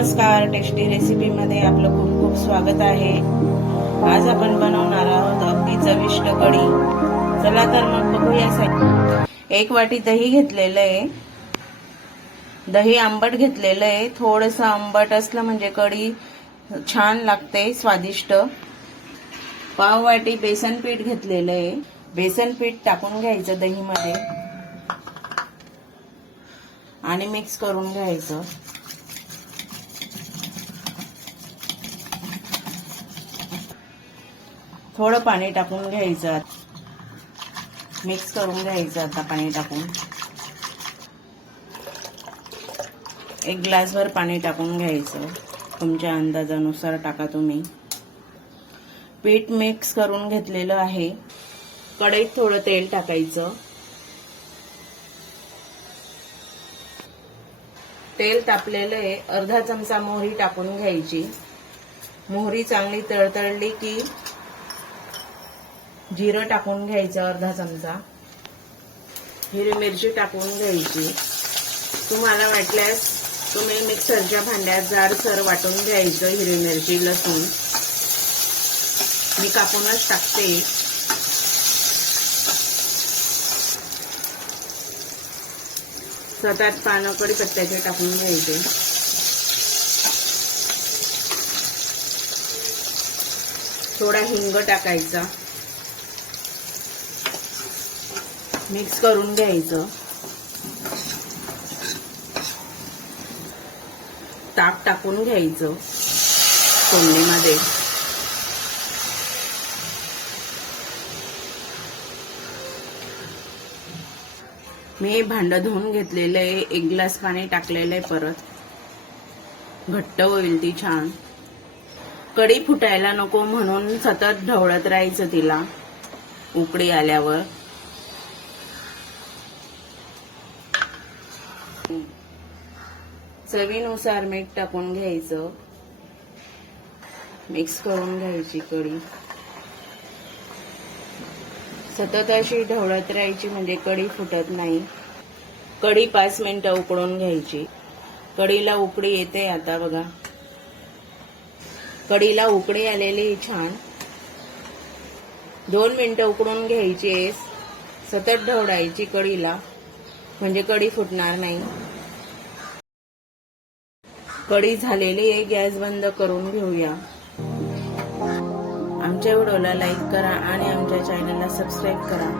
नमस्कार, tasty recipe मध्ये आपलं खूप खूप स्वागत आहे। आज आपण बनवणार आहोत अगदी चविष्ट कढी। चला तर मग बघूया। 1 वाटी दही घेतलेलं आहे। दही आंबट घेतलेलं आहे। थोडंसं आंबट असलं म्हणजे कढी छान लागते, स्वादिष्ट। पाव वाटी बेसन पीठ घेतलेलं आहे। बेसन पीठ टाकून घ्यायचं दहीमध्ये आणि मिक्स करून घ्यायचं। थोडं पाणी टाकून घ्यायचं, मिक्स करून घ्यायचं। आता पाणी टाकून 1 ग्लासभर पाणी टाकून घ्यायचं, तुमच्या अंदाजानुसार टाका तुम्ही। पीठ मिक्स करून घेतलेलं आहे। कढईत थोडं तेल टाकायचं। तेल तापलेलं आहे। अर्धा चमचा मोहरी टाकून घ्यायची। मोहरी चांगली तळतळली की जिरं टाकून घ्यायचं, अर्धा चमचा। हिरवी मिरची टाकून घ्यायची। तुम्हाला वाटल्यास तुम्ही मिक्सरच्या भांड्यात जाडसर वाटून घ्यायचं हिरवी मिरची, लसूण। मी कापूनच टाकते। 7-8 पानं कढीपत्त्याचे टाकून घ्यायचे। थोडा हिंग टाकायचा, मिक्स करून घ्यायचं। ताक टाकून घ्यायचं फोडणीमध्ये। मी भांडं धुवून घेतलेलं आहे। 1 ग्लास पाणी टाकलेलं आहे। परत घट्ट होईल ती छान। कढी फुटायला नको म्हणून सतत ढवळत राहायचं तिला उकळी आल्यावर। चवीनुसार मीठ टाकून घ्यायचं, मिक्स करून घ्यायची कढी। सतत अशी ढवळत राहायची म्हणजे कढी फुटत नाही। कढी 5 मिनिटं उकळून घ्यायची। कढीला उकळी येते आता बघा। कढीला उकळी आलेली छान। 2 मिनिटं उकळून घ्यायची। सतत ढवळायची कढीला म्हणजे कढी फुटणार नाही। कढी झालेली आहे। गॅस बंद करून घेऊया। आमच्या व्हिडिओला लाईक करा आणि आमच्या चॅनलला सबस्क्राईब करा।